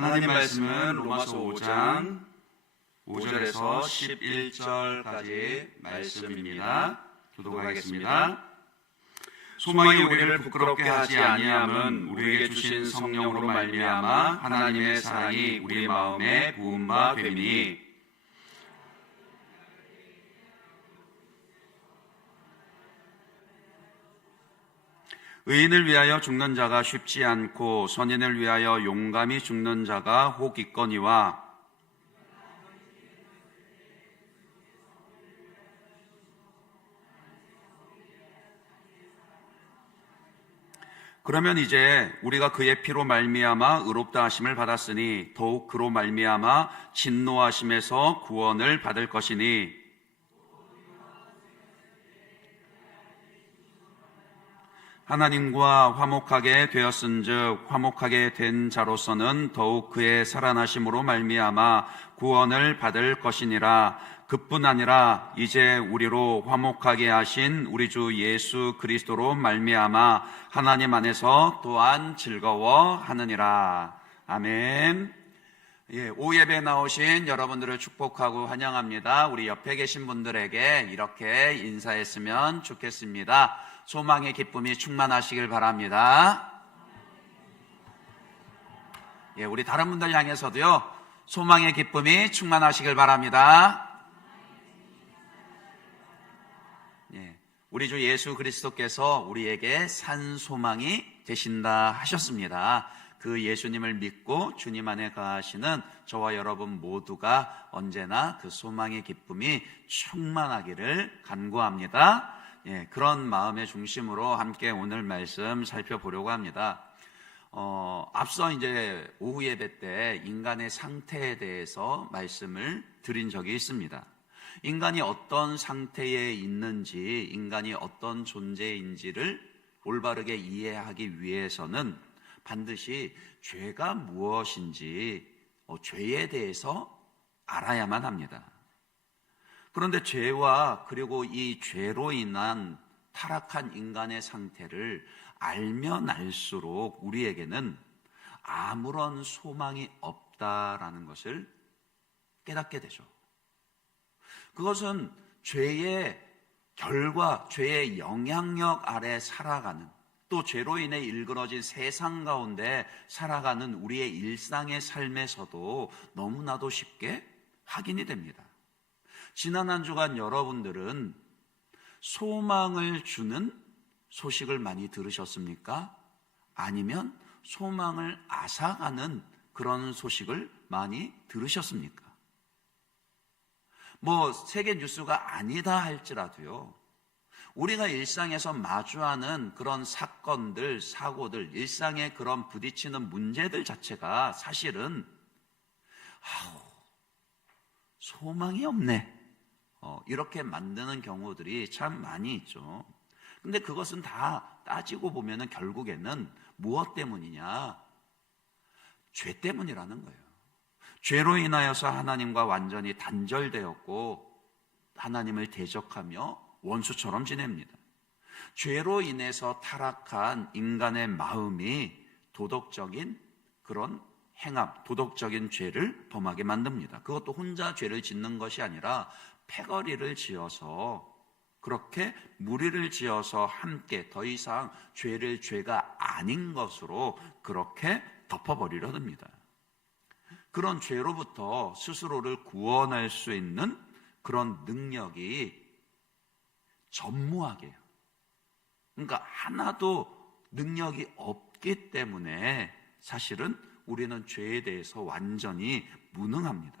하나님 말씀은 로마서 5장 5절에서 11절까지 말씀입니다. 교독하겠습니다. 소망이 우리를 부끄럽게 하지 아니함은 우리에게 주신 성령으로 말미암아 하나님의 사랑이 우리 마음에 부은 바 됨이니, 의인을 위하여 죽는 자가 쉽지 않고 선인을 위하여 용감히 죽는 자가 혹 있거니와, 그러면 이제 우리가 그의 피로 말미암아 의롭다 하심을 받았으니 더욱 그로 말미암아 진노하심에서 구원을 받을 것이니, 하나님과 화목하게 되었은즉 화목하게 된 자로서는 더욱 그의 살아나심으로 말미암아 구원을 받을 것이니라. 그뿐 아니라 이제 우리로 화목하게 하신 우리 주 예수 그리스도로 말미암아 하나님 안에서 또한 즐거워하느니라. 아멘. 오후 예배에 나오신 여러분들을 축복하고 환영합니다. 우리 옆에 계신 분들에게 이렇게 인사했으면 좋겠습니다. 소망의 기쁨이 충만하시길 바랍니다. 우리 다른 분들 향해서도요, 소망의 기쁨이 충만하시길 바랍니다. 우리 주 예수 그리스도께서 우리에게 산 소망이 되신다 하셨습니다. 그 예수님을 믿고 주님 안에 거하시는 저와 여러분 모두가 언제나 그 소망의 기쁨이 충만하기를 간구합니다. 그런 마음의 중심으로 함께 오늘 말씀 살펴보려고 합니다. 앞서 이제 오후 예배 때 인간의 상태에 대해서 말씀을 드린 적이 있습니다. 인간이 어떤 상태에 있는지, 인간이 어떤 존재인지를 올바르게 이해하기 위해서는 반드시 죄가 무엇인지, 죄에 대해서 알아야만 합니다. 그런데 죄와 그리고 이 죄로 인한 타락한 인간의 상태를 알면 알수록 우리에게는 아무런 소망이 없다라는 것을 깨닫게 되죠. 그것은 죄의 결과, 죄의 영향력 아래 살아가는, 또 죄로 인해 일그러진 세상 가운데 살아가는 우리의 일상의 삶에서도 너무나도 쉽게 확인이 됩니다. 지난 한 주간 여러분들은 소망을 주는 소식을 많이 들으셨습니까? 아니면 소망을 앗아가는 그런 소식을 많이 들으셨습니까? 세계 뉴스가 아니다 할지라도요, 우리가 일상에서 마주하는 그런 사건들, 사고들, 일상의 그런 부딪히는 문제들 자체가 사실은 소망이 없네, 이렇게 만드는 경우들이 참 많이 있죠. 근데 그것은 다 따지고 보면은 결국에는 무엇 때문이냐? 죄 때문이라는 거예요. 죄로 인하여서 하나님과 완전히 단절되었고 하나님을 대적하며 원수처럼 지냅니다. 죄로 인해서 타락한 인간의 마음이 도덕적인 그런 행함, 도덕적인 죄를 범하게 만듭니다. 그것도 혼자 죄를 짓는 것이 아니라 패거리를 지어서, 그렇게 무리를 지어서 함께 더 이상 죄를 죄가 아닌 것으로 그렇게 덮어버리려 듭니다. 그런 죄로부터 스스로를 구원할 수 있는 그런 능력이 전무하게요. 그러니까 하나도 능력이 없기 때문에 사실은 우리는 죄에 대해서 완전히 무능합니다.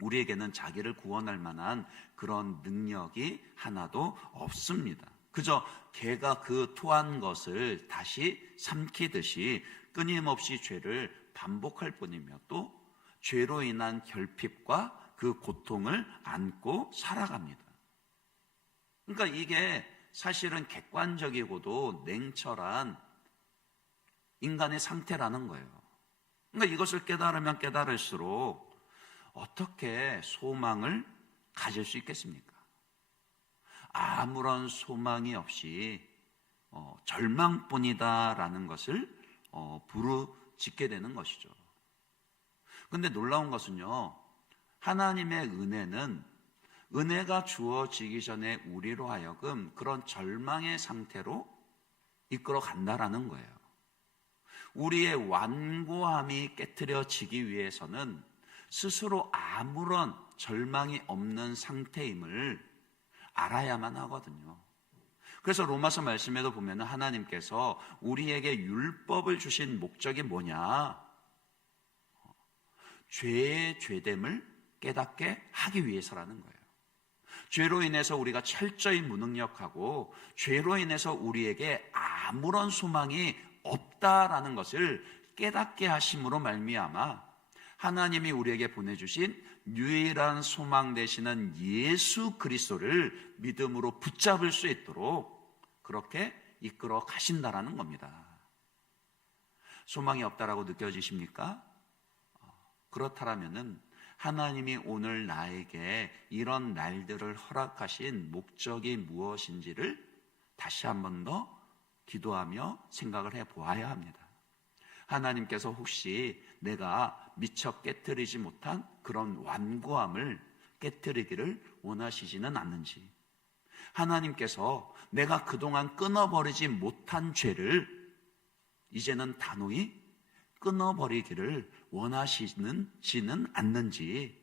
우리에게는 자기를 구원할 만한 그런 능력이 하나도 없습니다. 그저 개가 그 토한 것을 다시 삼키듯이 끊임없이 죄를 반복할 뿐이며, 또 죄로 인한 결핍과 그 고통을 안고 살아갑니다. 그러니까 이게 사실은 객관적이고도 냉철한 인간의 상태라는 거예요. 그러니까 이것을 깨달으면 깨달을수록 어떻게 소망을 가질 수 있겠습니까? 아무런 소망이 없이 절망뿐이다라는 것을 부르짖게 되는 것이죠. 근데 놀라운 것은요, 하나님의 은혜는 은혜가 주어지기 전에 우리로 하여금 그런 절망의 상태로 이끌어 간다라는 거예요. 우리의 완고함이 깨트려지기 위해서는 스스로 아무런 절망이 없는 상태임을 알아야만 하거든요. 그래서 로마서 말씀에도 보면 하나님께서 우리에게 율법을 주신 목적이 뭐냐? 죄의 죄됨을 깨닫게 하기 위해서라는 거예요. 죄로 인해서 우리가 철저히 무능력하고 죄로 인해서 우리에게 아무런 소망이 없다라는 것을 깨닫게 하심으로 말미암아 하나님이 우리에게 보내주신 유일한 소망 되시는 예수 그리스도를 믿음으로 붙잡을 수 있도록 그렇게 이끌어 가신다라는 겁니다. 소망이 없다라고 느껴지십니까? 그렇다면은 하나님이 오늘 나에게 이런 날들을 허락하신 목적이 무엇인지를 다시 한 번 더 기도하며 생각을 해보아야 합니다. 하나님께서 혹시 내가 미처 깨트리지 못한 그런 완고함을 깨트리기를 원하시지는 않는지, 하나님께서 내가 그동안 끊어버리지 못한 죄를 이제는 단호히 끊어버리기를 원하시지는 않는지,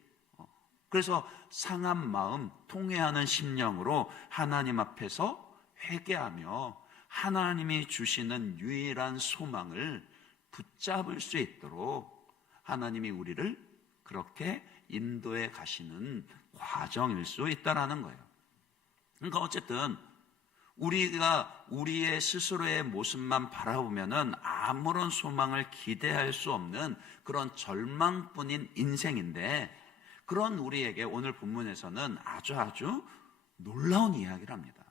그래서 상한 마음, 통회하는 심령으로 하나님 앞에서 회개하며 하나님이 주시는 유일한 소망을 붙잡을 수 있도록 하나님이 우리를 그렇게 인도해 가시는 과정일 수 있다라는 거예요. 그러니까 어쨌든 우리가 우리의 스스로의 모습만 바라보면은 아무런 소망을 기대할 수 없는 그런 절망뿐인 인생인데, 그런 우리에게 오늘 본문에서는 아주 놀라운 이야기를 합니다.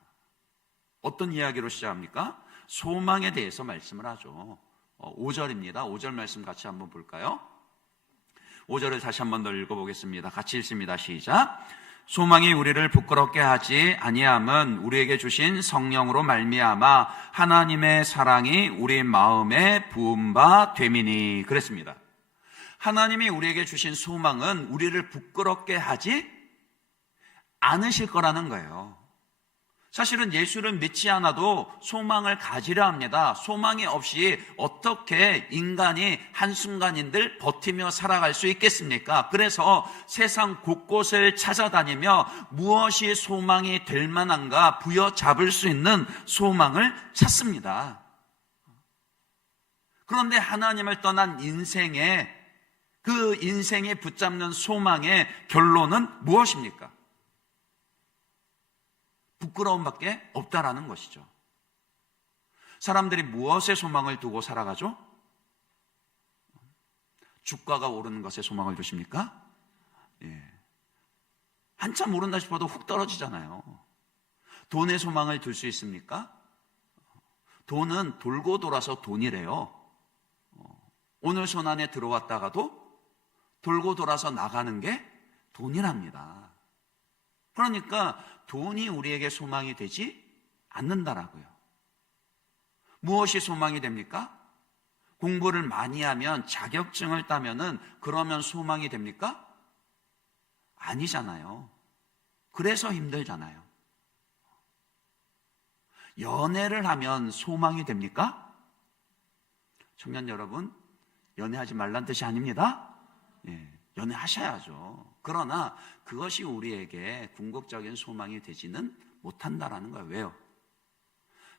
어떤 이야기로 시작합니까? 소망에 대해서 말씀을 하죠. 5절입니다. 5절 말씀 같이 한번 볼까요? 5절을 다시 한번 더 읽어보겠습니다. 같이 읽습니다. 시작. 소망이 우리를 부끄럽게 하지 아니함은 우리에게 주신 성령으로 말미암아 하나님의 사랑이 우리 마음에 부은 바 됨이니. 그랬습니다. 하나님이 우리에게 주신 소망은 우리를 부끄럽게 하지 않으실 거라는 거예요. 사실은 예수를 믿지 않아도 소망을 가지려 합니다. 소망이 없이 어떻게 인간이 한순간인들 버티며 살아갈 수 있겠습니까? 그래서 세상 곳곳을 찾아다니며 무엇이 소망이 될 만한가 부여잡을 수 있는 소망을 찾습니다. 그런데 하나님을 떠난 인생의 그 인생이 붙잡는 소망의 결론은 무엇입니까? 부끄러움밖에 없다라는 것이죠. 사람들이 무엇에 소망을 두고 살아가죠? 주가가 오르는 것에 소망을 두십니까? 한참 오른다 싶어도 훅 떨어지잖아요. 돈에 소망을 둘 수 있습니까? 돈은 돌고 돌아서 돈이래요. 오늘 손 안에 들어왔다가도 돌고 돌아서 나가는 게 돈이랍니다. 그러니까 돈이 우리에게 소망이 되지 않는다라고요. 무엇이 소망이 됩니까? 공부를 많이 하면 자격증을 따면은 그러면 소망이 됩니까? 아니잖아요. 그래서 힘들잖아요. 연애를 하면 소망이 됩니까? 청년 여러분, 연애하지 말란 뜻이 아닙니다. 연애하셔야죠. 그러나 그것이 우리에게 궁극적인 소망이 되지는 못한다라는 거예요. 왜요?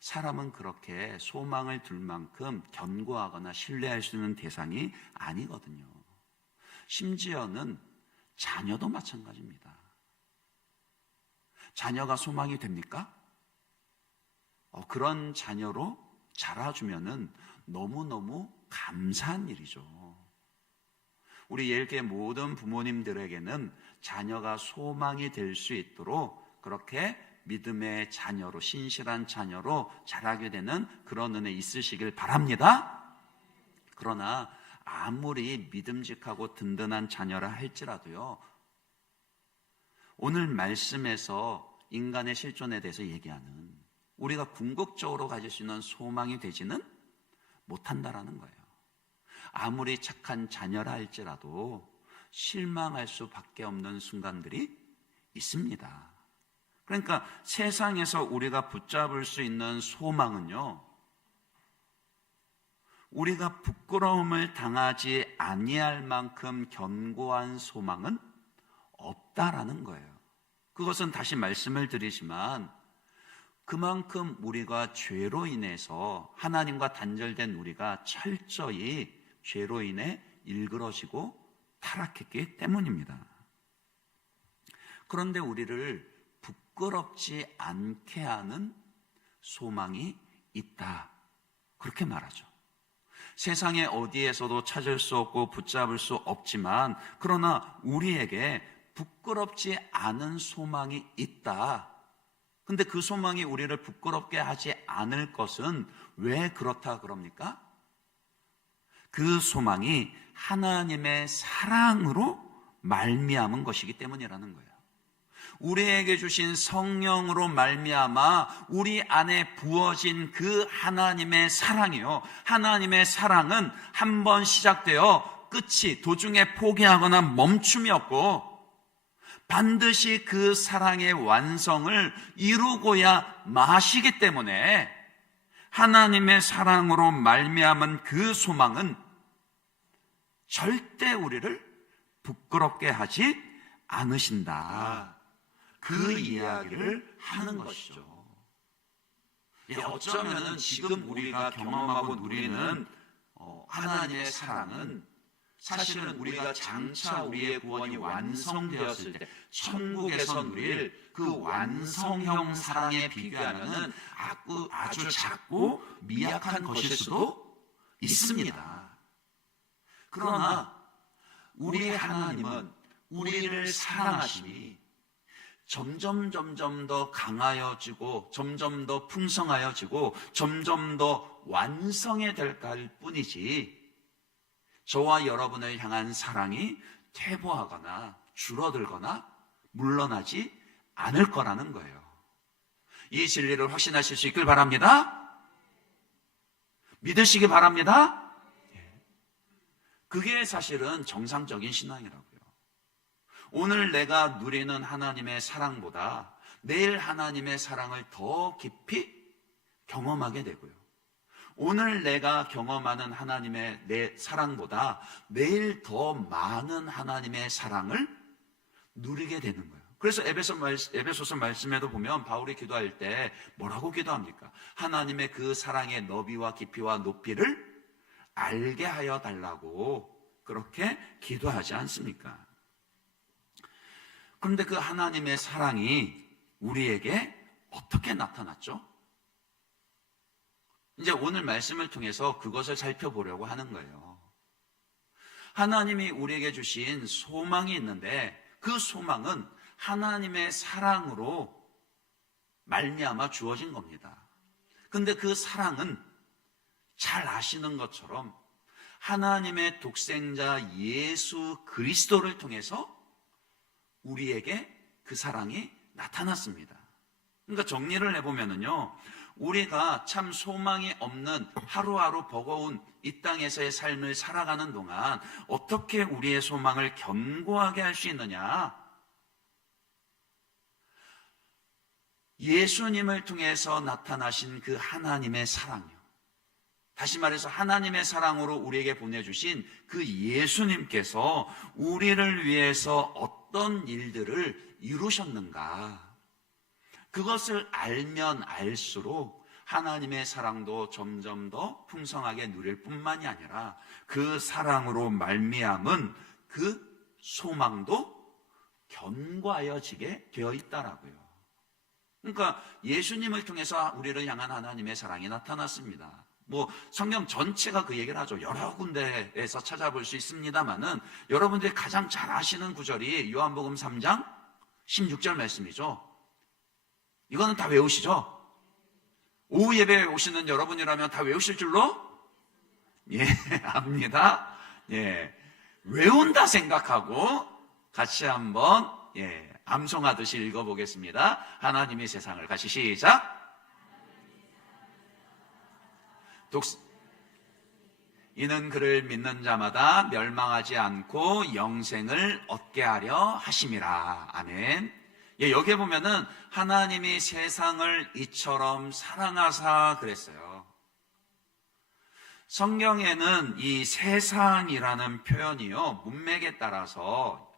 사람은 그렇게 소망을 둘 만큼 견고하거나 신뢰할 수 있는 대상이 아니거든요. 심지어는 자녀도 마찬가지입니다. 자녀가 소망이 됩니까? 그런 자녀로 자라주면은 너무너무 감사한 일이죠. 우리 예일교회 모든 부모님들에게는 자녀가 소망이 될 수 있도록 그렇게 믿음의 자녀로, 신실한 자녀로 자라게 되는 그런 은혜 있으시길 바랍니다. 그러나 아무리 믿음직하고 든든한 자녀라 할지라도요, 오늘 말씀에서 인간의 실존에 대해서 얘기하는 우리가 궁극적으로 가질 수 있는 소망이 되지는 못한다라는 거예요. 아무리 착한 자녀라 할지라도 실망할 수밖에 없는 순간들이 있습니다. 그러니까 세상에서 우리가 붙잡을 수 있는 소망은요, 우리가 부끄러움을 당하지 아니할 만큼 견고한 소망은 없다라는 거예요. 그것은 다시 말씀을 드리지만 그만큼 우리가 죄로 인해서 하나님과 단절된 우리가 철저히 죄로 인해 일그러지고 타락했기 때문입니다. 그런데 우리를 부끄럽지 않게 하는 소망이 있다, 그렇게 말하죠. 세상에 어디에서도 찾을 수 없고 붙잡을 수 없지만 그러나 우리에게 부끄럽지 않은 소망이 있다. 근데 그 소망이 우리를 부끄럽게 하지 않을 것은 왜 그렇다 그럽니까? 그 소망이 하나님의 사랑으로 말미암은 것이기 때문이라는 거예요. 우리에게 주신 성령으로 말미암아 우리 안에 부어진 그 하나님의 사랑이요, 하나님의 사랑은 한 번 시작되어 끝이 도중에 포기하거나 멈춤이 없고 반드시 그 사랑의 완성을 이루고야 마시기 때문에 하나님의 사랑으로 말미암은 그 소망은 절대 우리를 부끄럽게 하지 않으신다, 그 이야기를 하는 것이죠. 어쩌면 지금 우리가 경험하고 누리는 하나님의 사랑은 사실은 우리가 장차 우리의 구원이 완성되었을 때 천국에서 누릴 그 완성형 사랑에 비교하면 아주 작고 미약한 것일 수도 있습니다. 그러나 우리 하나님은 우리를 사랑하시니 점점 더 강하여지고 점점 더 풍성하여지고 점점 더 완성해 될 뿐이지 저와 여러분을 향한 사랑이 퇴보하거나 줄어들거나 물러나지 않을 거라는 거예요. 이 진리를 확신하실 수 있길 바랍니다. 믿으시기 바랍니다. 그게 사실은 정상적인 신앙이라고요. 오늘 내가 누리는 하나님의 사랑보다 내일 하나님의 사랑을 더 깊이 경험하게 되고요. 오늘 내가 경험하는 하나님의 내 사랑보다 내일 더 많은 하나님의 사랑을 누리게 되는 거예요. 그래서 에베소서 말씀에도 보면 바울이 기도할 때 뭐라고 기도합니까? 하나님의 그 사랑의 너비와 깊이와 높이를 알게 하여 달라고 그렇게 기도하지 않습니까? 그런데 그 하나님의 사랑이 우리에게 어떻게 나타났죠? 이제 오늘 말씀을 통해서 그것을 살펴보려고 하는 거예요. 하나님이 우리에게 주신 소망이 있는데 그 소망은 하나님의 사랑으로 말미암아 주어진 겁니다. 근데 그 사랑은 잘 아시는 것처럼 하나님의 독생자 예수 그리스도를 통해서 우리에게 그 사랑이 나타났습니다. 그러니까 정리를 해보면요, 우리가 참 소망이 없는 하루하루 버거운 이 땅에서의 삶을 살아가는 동안 어떻게 우리의 소망을 견고하게 할 수 있느냐? 예수님을 통해서 나타나신 그 하나님의 사랑이요. 다시 말해서 하나님의 사랑으로 우리에게 보내주신 그 예수님께서 우리를 위해서 어떤 일들을 이루셨는가? 그것을 알면 알수록 하나님의 사랑도 점점 더 풍성하게 누릴 뿐만이 아니라 그 사랑으로 말미암은 그 소망도 견고하여지게 되어 있다라고요. 그러니까 예수님을 통해서 우리를 향한 하나님의 사랑이 나타났습니다. 성경 전체가 그 얘기를 하죠. 여러 군데에서 찾아볼 수 있습니다만은 여러분들이 가장 잘 아시는 구절이 요한복음 3장 16절 말씀이죠. 이거는 다 외우시죠? 오후 예배에 오시는 여러분이라면 다 외우실 줄로? 예, 압니다. 예, 외운다 생각하고 같이 한번 암송하듯이 읽어보겠습니다. 하나님이 세상을 같이 시작. 이는 그를 믿는 자마다 멸망하지 않고 영생을 얻게 하려 하심이라. 아멘. 예, 여기에 보면은 하나님이 세상을 이처럼 사랑하사 그랬어요. 성경에는 이 세상이라는 표현이요, 문맥에 따라서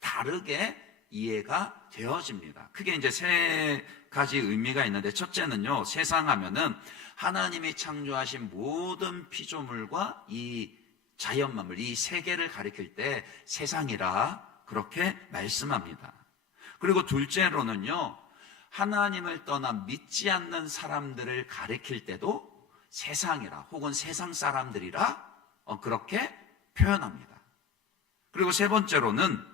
다르게 이해가 되어집니다. 크게 이제 세 가지 의미가 있는데, 첫째는요, 세상 하면은 하나님이 창조하신 모든 피조물과 이 자연 만물, 이 세계를 가리킬 때 세상이라 그렇게 말씀합니다. 그리고 둘째로는요, 하나님을 떠나 믿지 않는 사람들을 가리킬 때도 세상이라 혹은 세상 사람들이라 그렇게 표현합니다. 그리고 세 번째로는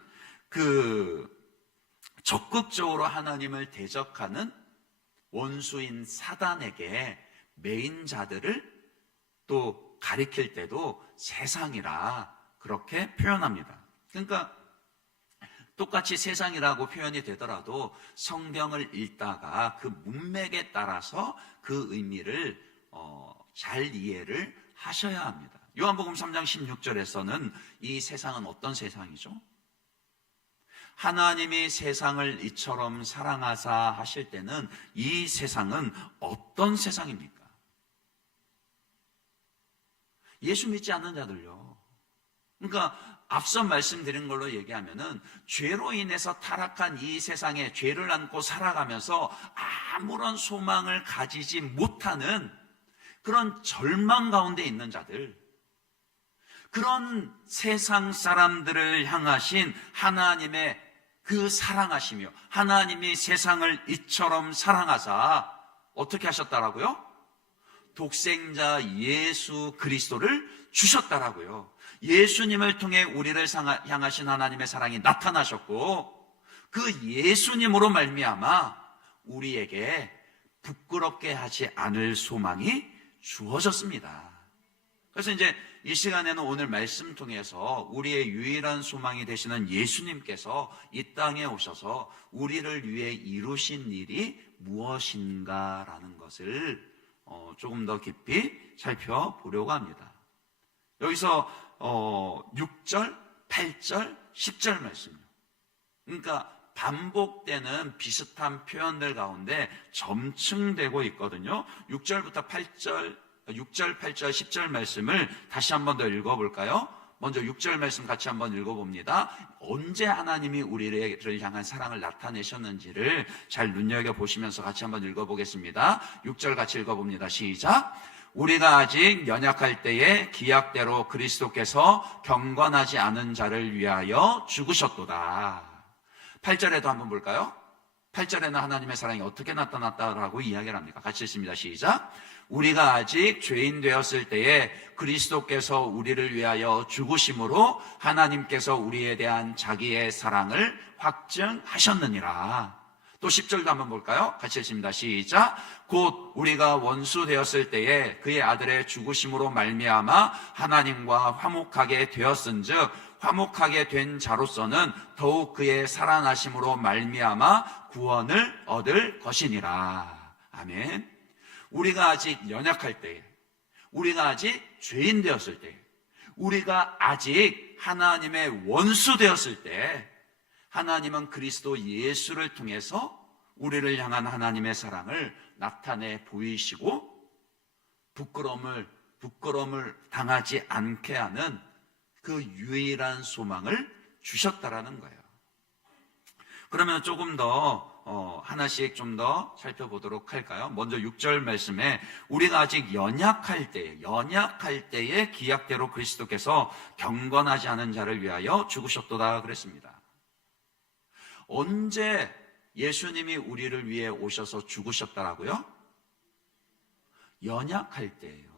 적극적으로 하나님을 대적하는 원수인 사단에게 매인 자들을 또 가리킬 때도 세상이라 그렇게 표현합니다. 그러니까 똑같이 세상이라고 표현이 되더라도 성경을 읽다가 그 문맥에 따라서 그 의미를 잘 이해를 하셔야 합니다. 요한복음 3장 16절에서는 이 세상은 어떤 세상이죠? 하나님이 세상을 이처럼 사랑하사 하실 때는 이 세상은 어떤 세상입니까? 예수 믿지 않는 자들요. 그러니까 앞서 말씀드린 걸로 얘기하면은 죄로 인해서 타락한 이 세상에 죄를 안고 살아가면서 아무런 소망을 가지지 못하는 그런 절망 가운데 있는 자들, 그런 세상 사람들을 향하신 하나님의 그 사랑하시며 하나님이 세상을 이처럼 사랑하사 어떻게 하셨다라고요? 독생자 예수 그리스도를 주셨다라고요. 예수님을 통해 우리를 향하신 하나님의 사랑이 나타나셨고, 그 예수님으로 말미암아 우리에게 부끄럽게 하지 않을 소망이 주어졌습니다. 그래서 이제 이 시간에는 오늘 말씀 통해서 우리의 유일한 소망이 되시는 예수님께서 이 땅에 오셔서 우리를 위해 이루신 일이 무엇인가라는 것을 조금 더 깊이 살펴보려고 합니다. 여기서 6절, 8절, 10절 말씀이요. 그러니까 반복되는 비슷한 표현들 가운데 점층되고 있거든요. 6절, 8절, 10절 말씀을 다시 한번 더 읽어볼까요? 먼저 6절 말씀 같이 한번 읽어봅니다. 언제 하나님이 우리를 향한 사랑을 나타내셨는지를 잘 눈여겨보시면서 같이 한번 읽어보겠습니다. 6절 같이 읽어봅니다. 시작. 우리가 아직 연약할 때에 기약대로 그리스도께서 경건하지 않은 자를 위하여 죽으셨도다. 8절에도 한번 볼까요? 8절에는 하나님의 사랑이 어떻게 나타났다라고 이야기를 합니까? 같이 읽습니다. 시작. 우리가 아직 죄인 되었을 때에 그리스도께서 우리를 위하여 죽으심으로 하나님께서 우리에 대한 자기의 사랑을 확증하셨느니라. 또 10절도 한번 볼까요? 같이 읽습니다. 시작. 곧 우리가 원수 되었을 때에 그의 아들의 죽으심으로 말미암아 하나님과 화목하게 되었은즉 화목하게 된 자로서는 더욱 그의 살아나심으로 말미암아 구원을 얻을 것이니라. 아멘. 우리가 아직 연약할 때에, 우리가 아직 죄인 되었을 때에, 우리가 아직 하나님의 원수 되었을 때에 하나님은 그리스도 예수를 통해서 우리를 향한 하나님의 사랑을 나타내 보이시고 부끄러움을 당하지 않게 하는 그 유일한 소망을 주셨다라는 거예요. 그러면 조금 더 하나씩 좀 더 살펴보도록 할까요? 먼저 6절 말씀에 우리가 아직 연약할 때에 기약대로 그리스도께서 경건하지 않은 자를 위하여 죽으셨도다 그랬습니다. 언제 예수님이 우리를 위해 오셔서 죽으셨다라고요? 연약할 때예요.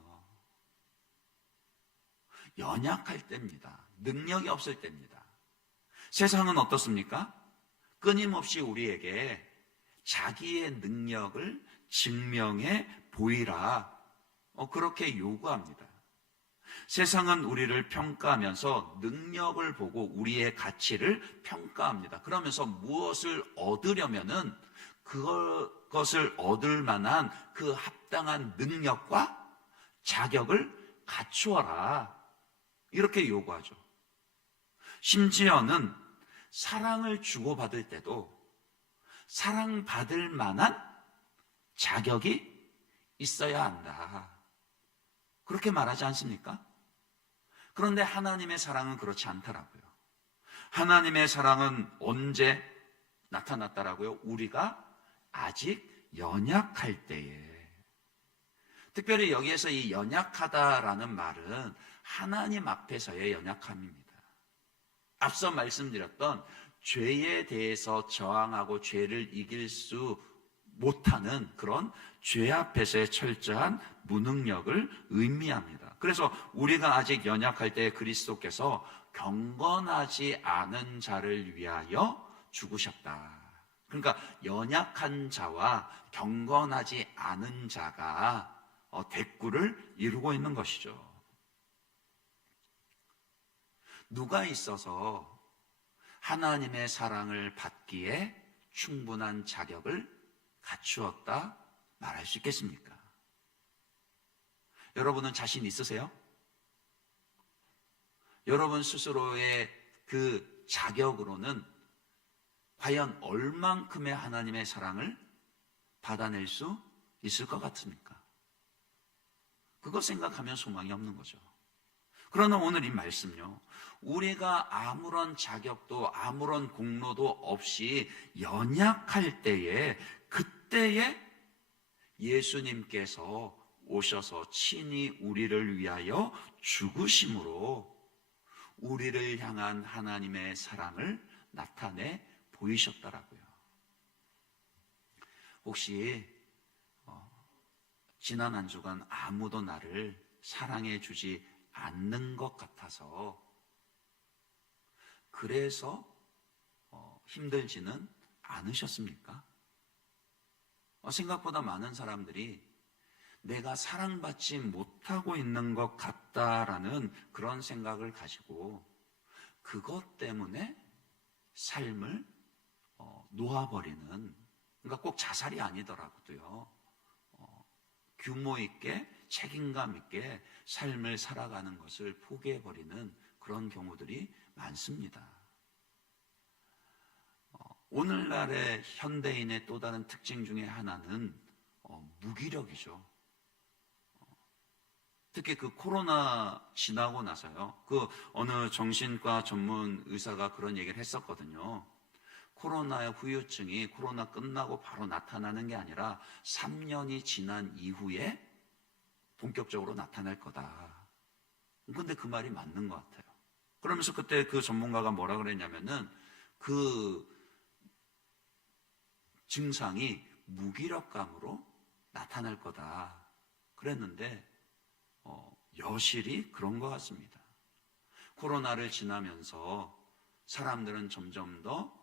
연약할 때입니다. 능력이 없을 때입니다. 세상은 어떻습니까? 끊임없이 우리에게 자기의 능력을 증명해 보이라 그렇게 요구합니다. 세상은 우리를 평가하면서 능력을 보고 우리의 가치를 평가합니다. 그러면서 무엇을 얻으려면은 그것을 얻을 만한 그 합당한 능력과 자격을 갖추어라. 이렇게 요구하죠. 심지어는 사랑을 주고받을 때도 사랑받을 만한 자격이 있어야 한다. 그렇게 말하지 않습니까? 그런데 하나님의 사랑은 그렇지 않더라고요. 하나님의 사랑은 언제 나타났다라고요? 우리가 아직 연약할 때에. 특별히 여기에서 이 연약하다라는 말은 하나님 앞에서의 연약함입니다. 앞서 말씀드렸던 죄에 대해서 저항하고 죄를 이길 수 못하는 그런 죄 앞에서의 철저한 무능력을 의미합니다. 그래서 우리가 아직 연약할 때 그리스도께서 경건하지 않은 자를 위하여 죽으셨다. 그러니까 연약한 자와 경건하지 않은 자가 대꾸를 이루고 있는 것이죠. 누가 있어서 하나님의 사랑을 받기에 충분한 자격을 갖추었다 말할 수 있겠습니까? 여러분은 자신 있으세요? 여러분 스스로의 그 자격으로는 과연 얼만큼의 하나님의 사랑을 받아낼 수 있을 것 같습니까? 그거 생각하면 소망이 없는 거죠. 그러나 오늘 이 말씀요, 우리가 아무런 자격도 아무런 공로도 없이 연약할 때에, 그때에 예수님께서 오셔서 친히 우리를 위하여 죽으심으로 우리를 향한 하나님의 사랑을 나타내 보이셨더라고요. 혹시 지난 한 주간 아무도 나를 사랑해 주지 않는 것 같아서 그래서 힘들지는 않으셨습니까? 생각보다 많은 사람들이 내가 사랑받지 못하고 있는 것 같다라는 그런 생각을 가지고 그것 때문에 삶을 놓아버리는, 그러니까 꼭 자살이 아니더라도요, 규모 있게 책임감 있게 삶을 살아가는 것을 포기해버리는 그런 경우들이 많습니다. 오늘날의 현대인의 또 다른 특징 중에 하나는 무기력이죠. 특히 그 코로나 지나고 나서요, 그 어느 정신과 전문 의사가 그런 얘기를 했었거든요. 코로나의 후유증이 코로나 끝나고 바로 나타나는 게 아니라 3년이 지난 이후에 본격적으로 나타날 거다. 근데 그 말이 맞는 것 같아요. 그러면서 그때 그 전문가가 뭐라 그랬냐면은 그 증상이 무기력감으로 나타날 거다 그랬는데 여실히 그런 것 같습니다. 코로나를 지나면서 사람들은 점점 더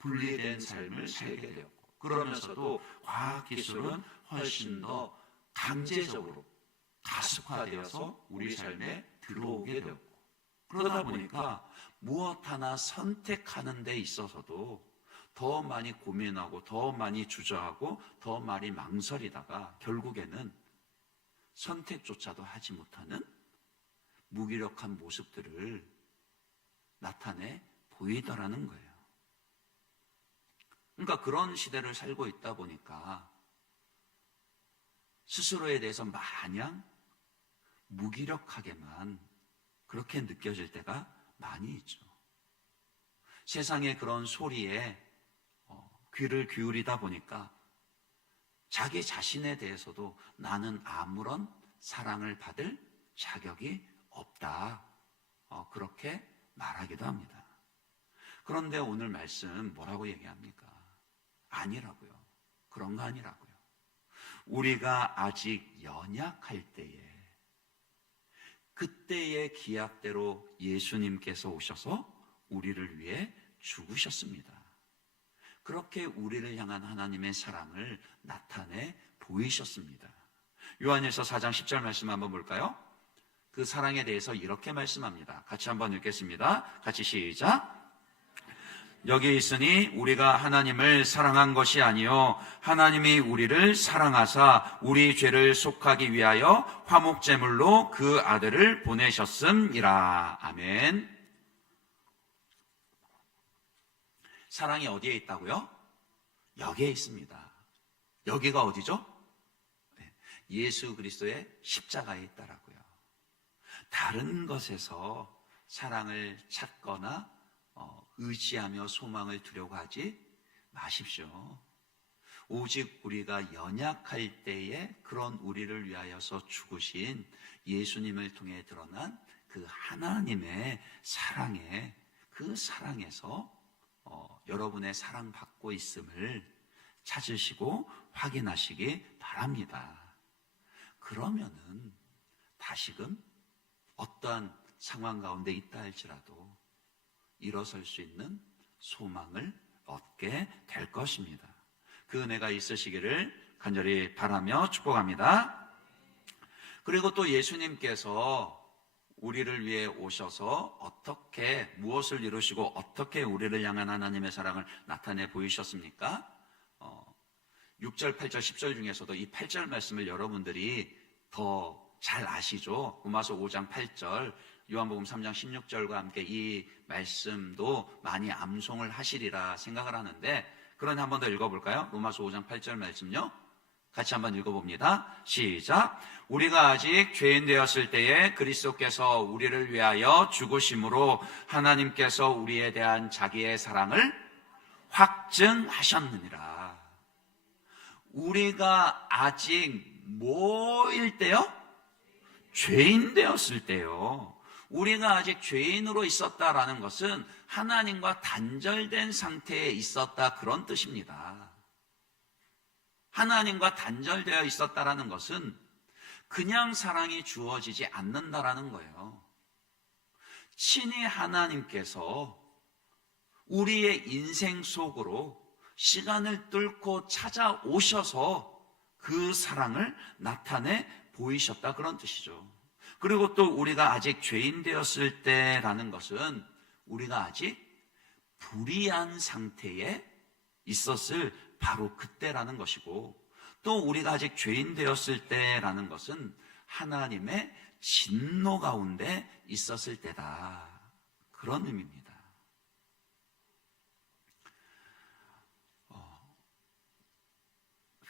분리된 삶을 살게 되었고, 그러면서도 과학기술은 훨씬 더 강제적으로 가속화되어서 우리 삶에 들어오게 되었고, 그러다 보니까 무엇 하나 선택하는 데 있어서도 더 많이 고민하고 더 많이 주저하고 더 많이 망설이다가 결국에는 선택조차도 하지 못하는 무기력한 모습들을 나타내 보이더라는 거예요. 그러니까 그런 시대를 살고 있다 보니까 스스로에 대해서 마냥 무기력하게만 그렇게 느껴질 때가 많이 있죠. 세상의 그런 소리에 귀를 기울이다 보니까 자기 자신에 대해서도 나는 아무런 사랑을 받을 자격이 없다, 그렇게 말하기도 합니다. 그런데 오늘 말씀 뭐라고 얘기합니까? 아니라고요. 그런 거 아니라고요. 우리가 아직 연약할 때에, 그때의 기약대로 예수님께서 오셔서 우리를 위해 죽으셨습니다. 그렇게 우리를 향한 하나님의 사랑을 나타내 보이셨습니다. 요한일서 4장 10절 말씀 한번 볼까요? 그 사랑에 대해서 이렇게 말씀합니다. 같이 한번 읽겠습니다. 같이 시작. 여기 있으니 우리가 하나님을 사랑한 것이 아니요 하나님이 우리를 사랑하사 우리 죄를 속하기 위하여 화목제물로 그 아들을 보내셨음이라. 아멘. 사랑이 어디에 있다고요? 여기에 있습니다. 여기가 어디죠? 예수 그리스도의 십자가에 있다라고요. 다른 것에서 사랑을 찾거나 의지하며 소망을 두려고 하지 마십시오. 오직 우리가 연약할 때에 그런 우리를 위하여서 죽으신 예수님을 통해 드러난 그 하나님의 사랑에, 그 사랑에서 여러분의 사랑받고 있음을 찾으시고 확인하시기 바랍니다. 그러면은 다시금 어떠한 상황 가운데 있다 할지라도 일어설 수 있는 소망을 얻게 될 것입니다. 그 은혜가 있으시기를 간절히 바라며 축복합니다. 그리고 또 예수님께서 우리를 위해 오셔서 어떻게 무엇을 이루시고 어떻게 우리를 향한 하나님의 사랑을 나타내 보이셨습니까? 6절, 8절, 10절 중에서도 이 8절 말씀을 여러분들이 더 잘 아시죠? 로마서 5장 8절, 요한복음 3장 16절과 함께 이 말씀도 많이 암송을 하시리라 생각을 하는데, 그러니 한 번 더 읽어볼까요? 로마서 5장 8절 말씀요. 같이 한번 읽어봅니다. 시작. 우리가 아직 죄인 되었을 때에 그리스도께서 우리를 위하여 죽으심으로 하나님께서 우리에 대한 자기의 사랑을 확증하셨느니라. 우리가 아직 뭐일 때요? 죄인 되었을 때요. 우리가 아직 죄인으로 있었다라는 것은 하나님과 단절된 상태에 있었다, 그런 뜻입니다. 하나님과 단절되어 있었다라는 것은 그냥 사랑이 주어지지 않는다라는 거예요. 친히 하나님께서 우리의 인생 속으로 시간을 뚫고 찾아오셔서 그 사랑을 나타내 보이셨다, 그런 뜻이죠. 그리고 또 우리가 아직 죄인 되었을 때라는 것은 우리가 아직 불의한 상태에 있었을 바로 그때라는 것이고, 또 우리가 아직 죄인 되었을 때라는 것은 하나님의 진노 가운데 있었을 때다, 그런 의미입니다.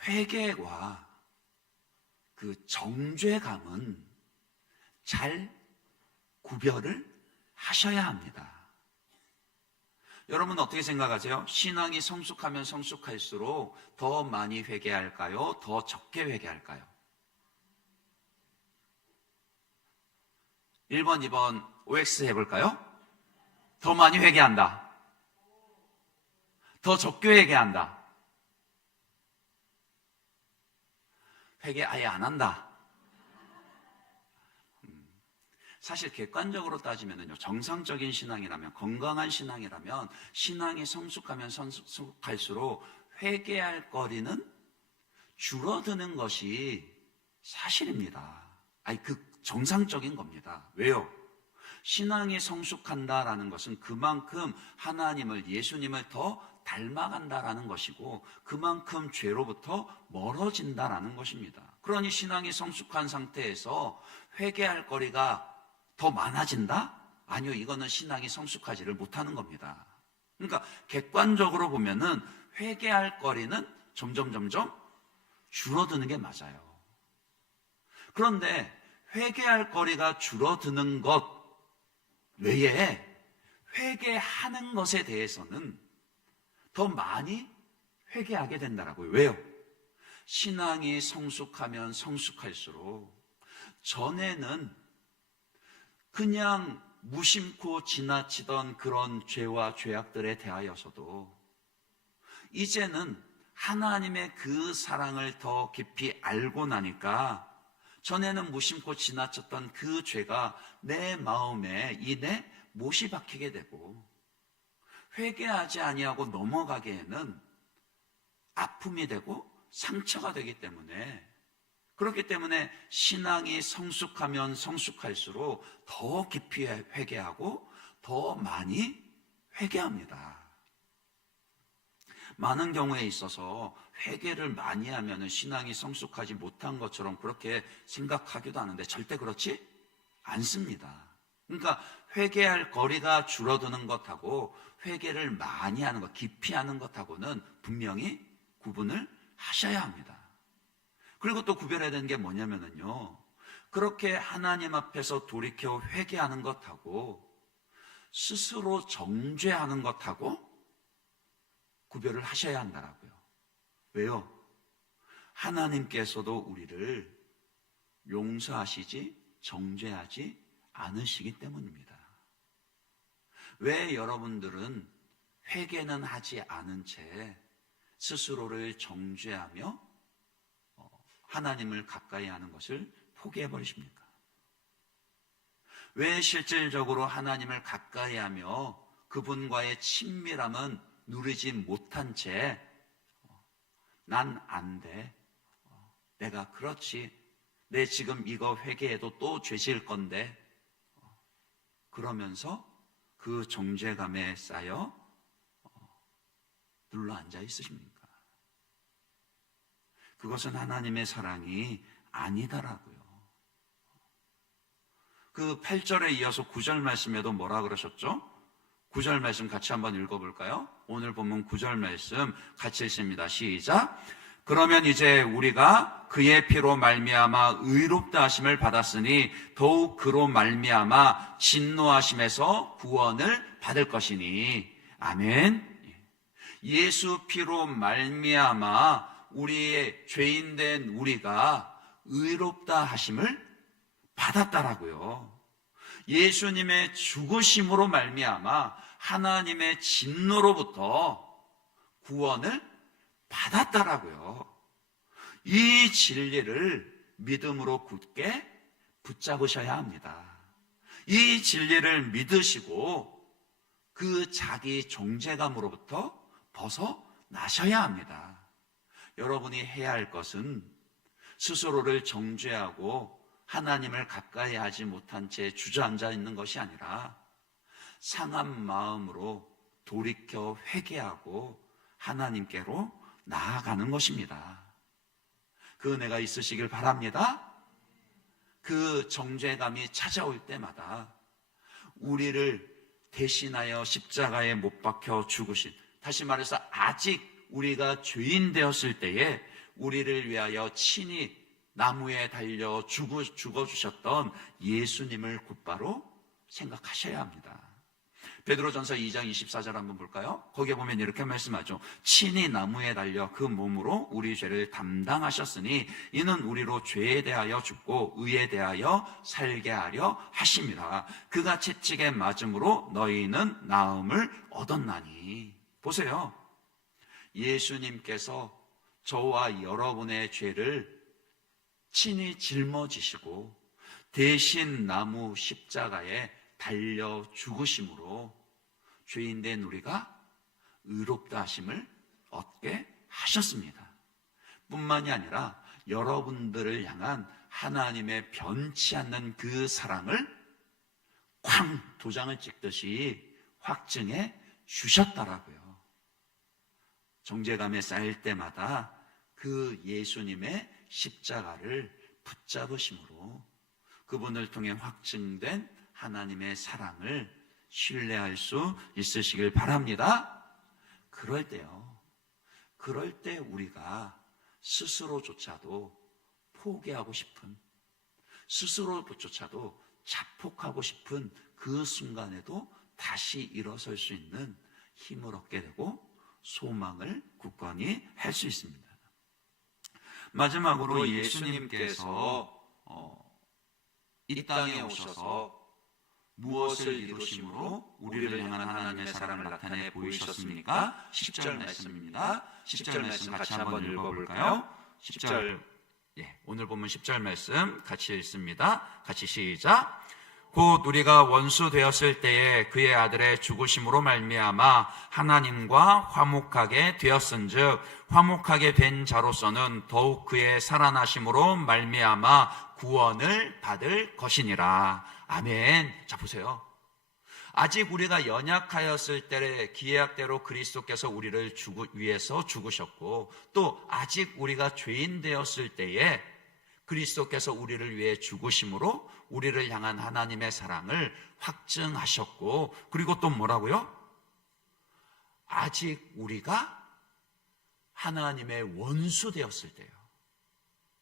회개와 그 정죄감은 잘 구별을 하셔야 합니다. 여러분 어떻게 생각하세요? 신앙이 성숙하면 성숙할수록 더 많이 회개할까요? 더 적게 회개할까요? 1번, 2번 OX 해볼까요? 더 많이 회개한다. 더 적게 회개한다. 회개 아예 안 한다. 사실 객관적으로 따지면요, 정상적인 신앙이라면, 건강한 신앙이라면, 신앙이 성숙하면 성숙할수록 회개할 거리는 줄어드는 것이 사실입니다. 아니, 그 정상적인 겁니다. 왜요? 신앙이 성숙한다라는 것은 그만큼 하나님을, 예수님을 더 닮아간다라는 것이고, 그만큼 죄로부터 멀어진다라는 것입니다. 그러니 신앙이 성숙한 상태에서 회개할 거리가 더 많아진다? 아니요, 이거는 신앙이 성숙하지를 못하는 겁니다. 그러니까 객관적으로 보면은 회개할 거리는 점점 줄어드는 게 맞아요. 그런데 회개할 거리가 줄어드는 것 외에 회개하는 것에 대해서는 더 많이 회개하게 된다라고요. 왜요? 신앙이 성숙하면 성숙할수록 전에는 그냥 무심코 지나치던 그런 죄와 죄악들에 대하여서도 이제는 하나님의 그 사랑을 더 깊이 알고 나니까 전에는 무심코 지나쳤던 그 죄가 내 마음에 이내 못이 박히게 되고, 회개하지 아니하고 넘어가기에는 아픔이 되고 상처가 되기 때문에, 그렇기 때문에 신앙이 성숙하면 성숙할수록 더 깊이 회개하고 더 많이 회개합니다. 많은 경우에 있어서 회개를 많이 하면 신앙이 성숙하지 못한 것처럼 그렇게 생각하기도 하는데 절대 그렇지 않습니다. 그러니까 회개할 거리가 줄어드는 것하고 회개를 많이 하는 것, 깊이 하는 것하고는 분명히 구분을 하셔야 합니다. 그리고 또 구별해야 되는 게 뭐냐면요, 그렇게 하나님 앞에서 돌이켜 회개하는 것하고 스스로 정죄하는 것하고 구별을 하셔야 한다라고요. 왜요? 하나님께서도 우리를 용서하시지 정죄하지 않으시기 때문입니다. 왜 여러분들은 회개는 하지 않은 채 스스로를 정죄하며 하나님을 가까이 하는 것을 포기해버리십니까? 왜 실질적으로 하나님을 가까이 하며 그분과의 친밀함은 누리지 못한 채 난 안 돼, 내가 그렇지, 내 지금 이거 회개해도 또 죄질 건데, 그러면서 그 정죄감에 쌓여 눌러앉아 있으십니까? 그것은 하나님의 사랑이 아니다라고요. 그 8절에 이어서 9절 말씀에도 뭐라 그러셨죠? 9절 말씀 같이 한번 읽어볼까요? 오늘 본문 9절 말씀 같이 읽습니다. 시작. 그러면 이제 우리가 그의 피로 말미암아 의롭다 하심을 받았으니 더욱 그로 말미암아 진노하심에서 구원을 받을 것이니. 아멘. 예수 피로 말미암아 우리의 죄인된 우리가 의롭다 하심을 받았다라고요. 예수님의 죽으심으로 말미암아 하나님의 진노로부터 구원을 받았다라고요. 이 진리를 믿음으로 굳게 붙잡으셔야 합니다. 이 진리를 믿으시고 그 자기 정죄감으로부터 벗어나셔야 합니다. 여러분이 해야 할 것은 스스로를 정죄하고 하나님을 가까이 하지 못한 채 주저앉아 있는 것이 아니라 상한 마음으로 돌이켜 회개하고 하나님께로 나아가는 것입니다. 그 은혜가 있으시길 바랍니다. 그 정죄감이 찾아올 때마다 우리를 대신하여 십자가에 못 박혀 죽으신, 다시 말해서 아직 우리가 죄인 되었을 때에 우리를 위하여 친히 나무에 달려 죽어주셨던 예수님을 곧바로 생각하셔야 합니다. 베드로전서 2장 24절 한번 볼까요? 거기에 보면 이렇게 말씀하죠. 친히 나무에 달려 그 몸으로 우리 죄를 담당하셨으니 이는 우리로 죄에 대하여 죽고 의에 대하여 살게 하려 하심이라. 그가 채찍에 맞음으로 너희는 나음을 얻었나니. 보세요. 예수님께서 저와 여러분의 죄를 친히 짊어지시고 대신 나무 십자가에 달려 죽으심으로 죄인된 우리가 의롭다 하심을 얻게 하셨습니다. 뿐만이 아니라 여러분들을 향한 하나님의 변치 않는 그 사랑을 쾅 도장을 찍듯이 확증해 주셨다라고요. 정죄감에 쌓일 때마다 그 예수님의 십자가를 붙잡으심으로 그분을 통해 확증된 하나님의 사랑을 신뢰할 수 있으시길 바랍니다. 그럴 때 우리가 스스로조차도 포기하고 싶은, 스스로조차도 자폭하고 싶은 그 순간에도 다시 일어설 수 있는 힘을 얻게 되고 소망을 굳건히 할 수 있습니다. 마지막으로 예수님께서 이 땅에 오셔서 무엇을 이루심으로 우리를 향한 하나님의 사랑을 나타내 보이셨습니까? 10절 말씀입니다. 10절 말씀 같이 한번 읽어볼까요? 10절, 오늘 본문 10절 말씀 같이 읽습니다. 같이 시작. 곧 우리가 원수 되었을 때에 그의 아들의 죽으심으로 말미암아 하나님과 화목하게 되었은즉 화목하게 된 자로서는 더욱 그의 살아나심으로 말미암아 구원을 받을 것이니라. 아멘. 자, 보세요. 아직 우리가 연약하였을 때 기회약대로 그리스도께서 우리를 위해서 죽으셨고, 또 아직 우리가 죄인 되었을 때에 그리스도께서 우리를 위해 죽으심으로 우리를 향한 하나님의 사랑을 확증하셨고, 그리고 또 뭐라고요? 아직 우리가 하나님의 원수 되었을 때요.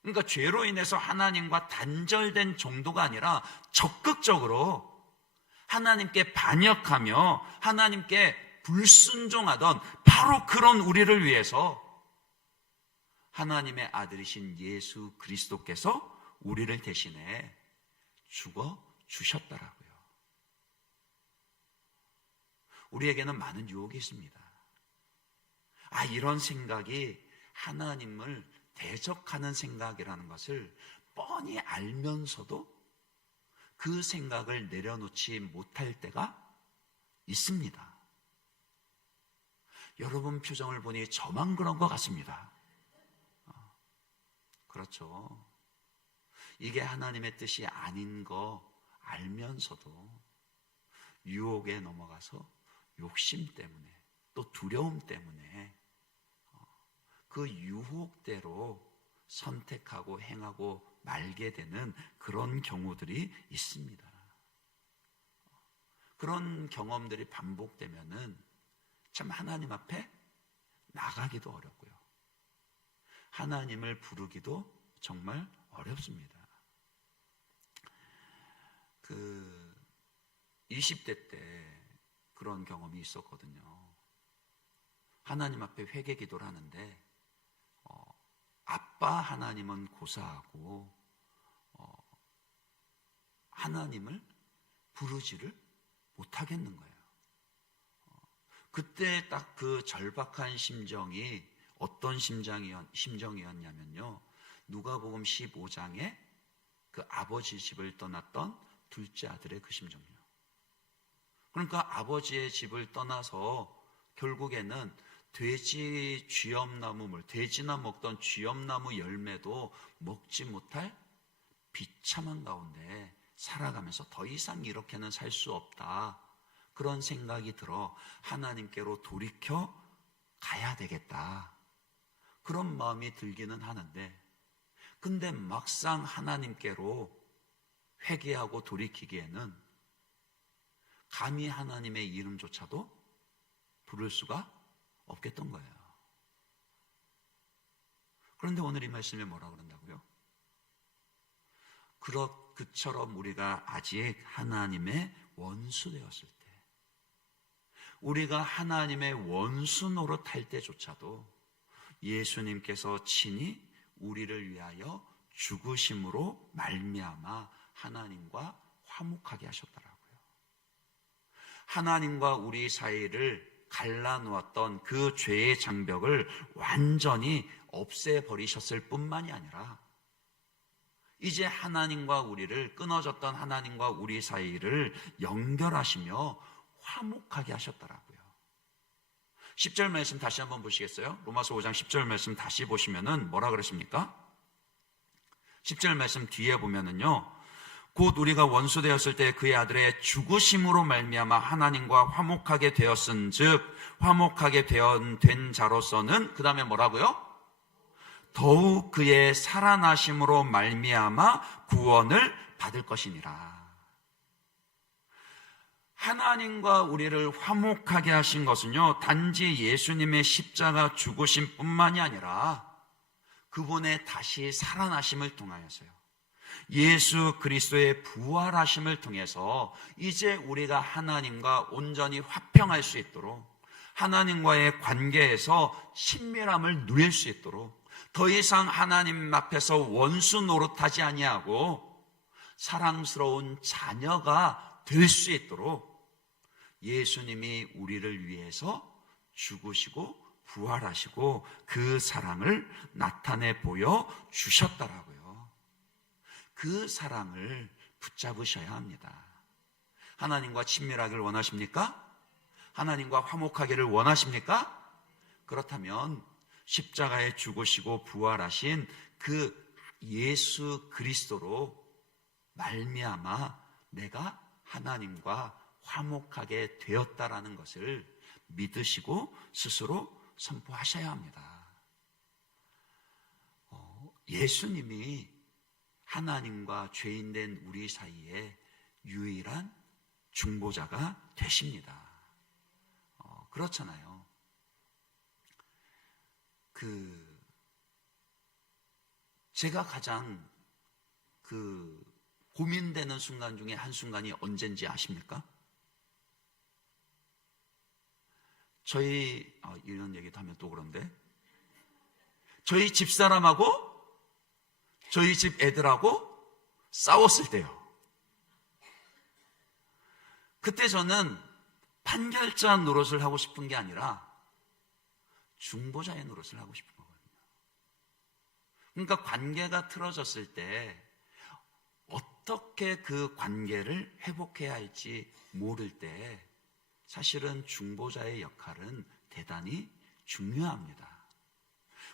그러니까 죄로 인해서 하나님과 단절된 정도가 아니라 적극적으로 하나님께 반역하며 하나님께 불순종하던 바로 그런 우리를 위해서 하나님의 아들이신 예수 그리스도께서 우리를 대신해 죽어 주셨더라고요. 우리에게는 많은 유혹이 있습니다. 이런 생각이 하나님을 대적하는 생각이라는 것을 뻔히 알면서도 그 생각을 내려놓지 못할 때가 있습니다. 여러분 표정을 보니 저만 그런 것 같습니다. 그렇죠. 이게 하나님의 뜻이 아닌 거 알면서도 유혹에 넘어가서 욕심 때문에 또 두려움 때문에 그 유혹대로 선택하고 행하고 말게 되는 그런 경우들이 있습니다. 그런 경험들이 반복되면은 참 하나님 앞에 나가기도 어렵고요. 하나님을 부르기도 정말 어렵습니다. 20대 때 그런 경험이 있었거든요. 하나님 앞에 회개 기도를 하는데 아빠 하나님은 고사하고 하나님을 부르지를 못하겠는 거예요. 그때 딱 그 절박한 심정이 어떤 심정이었냐면요. 누가복음 15장에 그 아버지 집을 떠났던 둘째 아들의 그 심정이에요. 그러니까 아버지의 집을 떠나서 결국에는 돼지나 먹던 쥐엄나무 열매도 먹지 못할 비참한 가운데 살아가면서 더 이상 이렇게는 살 수 없다. 그런 생각이 들어 하나님께로 돌이켜 가야 되겠다. 그런 마음이 들기는 하는데, 근데 막상 하나님께로 회개하고 돌이키기에는 감히 하나님의 이름조차도 부를 수가 없겠던 거예요. 그런데 오늘 이 말씀에 뭐라 그런다고요? 그처럼 우리가 아직 하나님의 원수 되었을 때, 우리가 하나님의 원수 노릇할 때조차도 예수님께서 친히 우리를 위하여 죽으심으로 말미암아 하나님과 화목하게 하셨더라고요. 하나님과 우리 사이를 갈라놓았던 그 죄의 장벽을 완전히 없애버리셨을 뿐만이 아니라 이제 하나님과 우리를, 끊어졌던 하나님과 우리 사이를 연결하시며 화목하게 하셨더라고요. 10절 말씀 다시 한번 보시겠어요? 로마서 5장 10절 말씀 다시 보시면은 뭐라 그러십니까? 10절 말씀 뒤에 보면은요, 곧 우리가 원수 되었을 때 그의 아들의 죽으심으로 말미암아 하나님과 화목하게 되었은즉 화목하게 된 자로서는 그 다음에 뭐라고요? 더욱 그의 살아나심으로 말미암아 구원을 받을 것이니라. 하나님과 우리를 화목하게 하신 것은요, 단지 예수님의 십자가 죽으심 뿐만이 아니라 그분의 다시 살아나심을 통하여서요, 예수 그리스도의 부활하심을 통해서 이제 우리가 하나님과 온전히 화평할 수 있도록, 하나님과의 관계에서 친밀함을 누릴 수 있도록, 더 이상 하나님 앞에서 원수 노릇하지 아니하고 사랑스러운 자녀가 될 수 있도록 예수님이 우리를 위해서 죽으시고 부활하시고 그 사랑을 나타내 보여 주셨더라고요. 그 사랑을 붙잡으셔야 합니다. 하나님과 친밀하기를 원하십니까? 하나님과 화목하기를 원하십니까? 그렇다면 십자가에 죽으시고 부활하신 그 예수 그리스도로 말미암아 내가 하나님과 화목하게 되었다라는 것을 믿으시고 스스로 선포하셔야 합니다. 예수님이 하나님과 죄인된 우리 사이에 유일한 중보자가 되십니다. 그렇잖아요. 제가 가장 고민되는 순간 중에 한 순간이 언젠지 아십니까? 이런 얘기도 하면 또 그런데, 저희 집사람하고 저희 집 애들하고 싸웠을 때요. 그때 저는 판결자 노릇을 하고 싶은 게 아니라 중보자의 노릇을 하고 싶은 거거든요. 그러니까 관계가 틀어졌을 때 어떻게 그 관계를 회복해야 할지 모를 때 사실은 중보자의 역할은 대단히 중요합니다.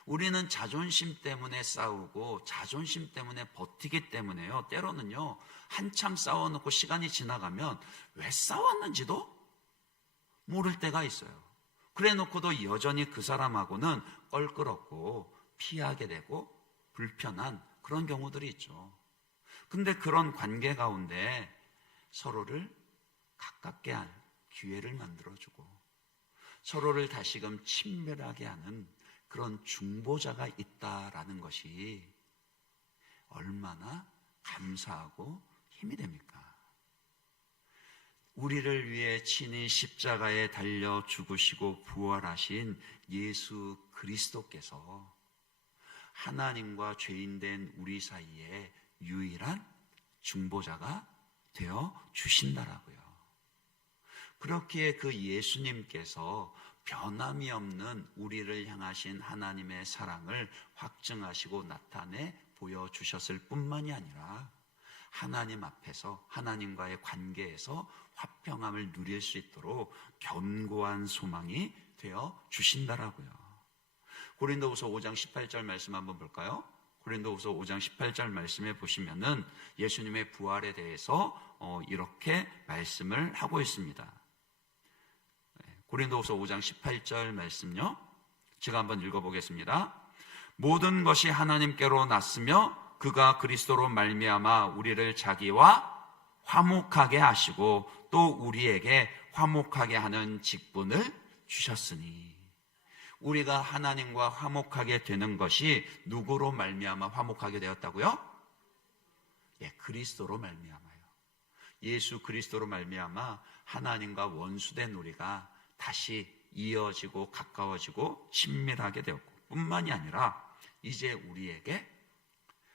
우리는 자존심 때문에 싸우고 자존심 때문에 버티기 때문에요. 때로는요, 한참 싸워놓고 시간이 지나가면 왜 싸웠는지도 모를 때가 있어요. 그래 놓고도 여전히 그 사람하고는 껄끄럽고 피하게 되고 불편한 그런 경우들이 있죠. 근데 그런 관계 가운데 서로를 가깝게 할 기회를 만들어주고 서로를 다시금 친밀하게 하는 그런 중보자가 있다라는 것이 얼마나 감사하고 힘이 됩니까? 우리를 위해 친히 십자가에 달려 죽으시고 부활하신 예수 그리스도께서 하나님과 죄인된 우리 사이에 유일한 중보자가 되어 주신다라고요. 그렇기에 그 예수님께서 변함이 없는 우리를 향하신 하나님의 사랑을 확증하시고 나타내 보여주셨을 뿐만이 아니라 하나님 앞에서 하나님과의 관계에서 화평함을 누릴 수 있도록 견고한 소망이 되어 주신다라고요. 고린도후서 5장 18절 말씀 한번 볼까요? 고린도후서 5장 18절 말씀에 보시면은 예수님의 부활에 대해서 이렇게 말씀을 하고 있습니다. 고린도후서 5장 18절 말씀요, 제가 한번 읽어보겠습니다. 모든 것이 하나님께로 났으며 그가 그리스도로 말미암아 우리를 자기와 화목하게 하시고 또 우리에게 화목하게 하는 직분을 주셨으니, 우리가 하나님과 화목하게 되는 것이 누구로 말미암아 화목하게 되었다고요? 그리스도로 말미암아요. 예수 그리스도로 말미암아 하나님과 원수된 우리가 다시 이어지고 가까워지고 친밀하게 되었고, 뿐만이 아니라 이제 우리에게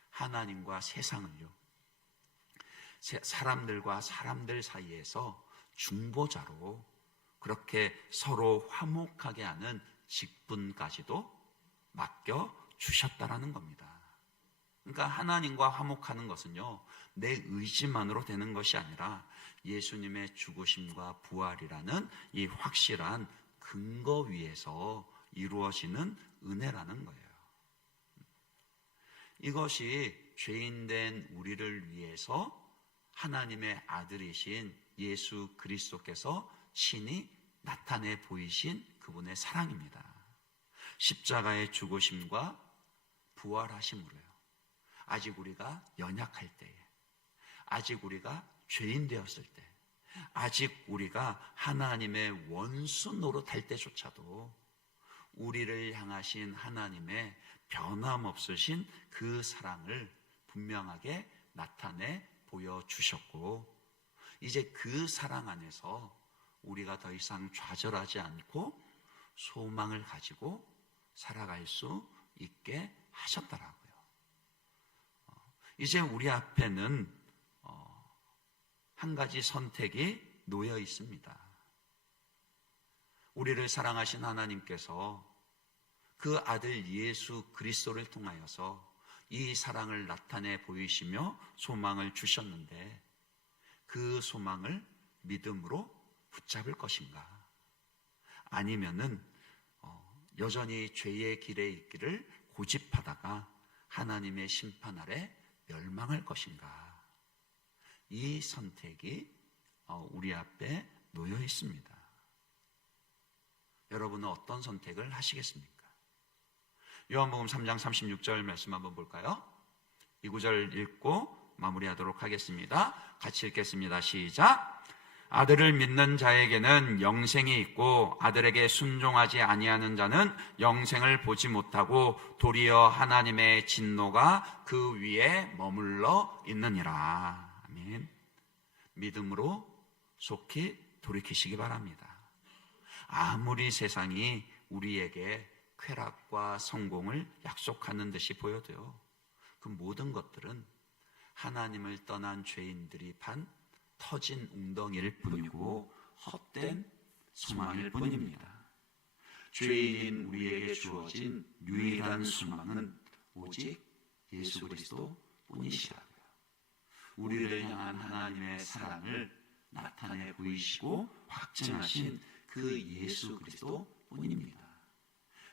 하나님과 세상을요, 사람들과 사람들 사이에서 중보자로 그렇게 서로 화목하게 하는 직분까지도 맡겨 주셨다라는 겁니다. 그러니까 하나님과 화목하는 것은요, 내 의지만으로 되는 것이 아니라 예수님의 죽으심과 부활이라는 이 확실한 근거 위에서 이루어지는 은혜라는 거예요. 이것이 죄인된 우리를 위해서 하나님의 아들이신 예수 그리스도께서 친히 나타내 보이신 그분의 사랑입니다. 십자가의 죽으심과 부활하심으로요, 아직 우리가 연약할 때에, 아직 우리가 죄인 되었을 때, 아직 우리가 하나님의 원수 노릇할 때조차도 우리를 향하신 하나님의 변함없으신 그 사랑을 분명하게 나타내 보여주셨고, 이제 그 사랑 안에서 우리가 더 이상 좌절하지 않고 소망을 가지고 살아갈 수 있게 하셨더라고요. 이제 우리 앞에는 한 가지 선택이 놓여 있습니다. 우리를 사랑하신 하나님께서 그 아들 예수 그리스도를 통하여서 이 사랑을 나타내 보이시며 소망을 주셨는데, 그 소망을 믿음으로 붙잡을 것인가, 아니면은 여전히 죄의 길에 있기를 고집하다가 하나님의 심판 아래 멸망할 것인가, 이 선택이 우리 앞에 놓여 있습니다. 여러분은 어떤 선택을 하시겠습니까? 요한복음 3장 36절 말씀 한번 볼까요? 이 구절 읽고 마무리하도록 하겠습니다. 같이 읽겠습니다. 시작. 아들을 믿는 자에게는 영생이 있고 아들에게 순종하지 아니하는 자는 영생을 보지 못하고 도리어 하나님의 진노가 그 위에 머물러 있느니라. 아멘. 믿음으로 속히 돌이키시기 바랍니다. 아무리 세상이 우리에게 쾌락과 성공을 약속하는 듯이 보여도요, 그 모든 것들은 하나님을 떠난 죄인들이 판 터진 웅덩이일 뿐이고 헛된 소망일 뿐입니다. 죄인인 우리에게 주어진 유일한 소망은 오직 예수 그리스도 뿐이시라고요. 우리를 향한 하나님의 사랑을 나타내 보이시고 확증하신 그 예수 그리스도 뿐입니다.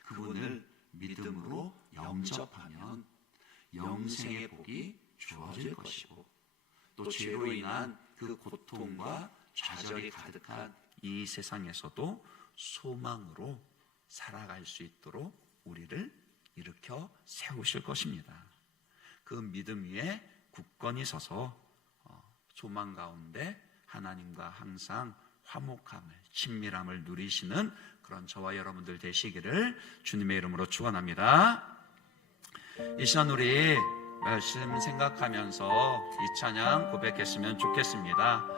그분을 믿음으로 영접하면 영생의 복이 주어질 것이고, 또 죄로 인한 그 고통과 좌절이 가득한 이 세상에서도 소망으로 살아갈 수 있도록 우리를 일으켜 세우실 것입니다. 그 믿음 위에 굳건히 서서 소망 가운데 하나님과 항상 화목함을, 친밀함을 누리시는 그런 저와 여러분들 되시기를 주님의 이름으로 축원합니다. 이 시간 우리 말씀 생각하면서 이 찬양 고백했으면 좋겠습니다.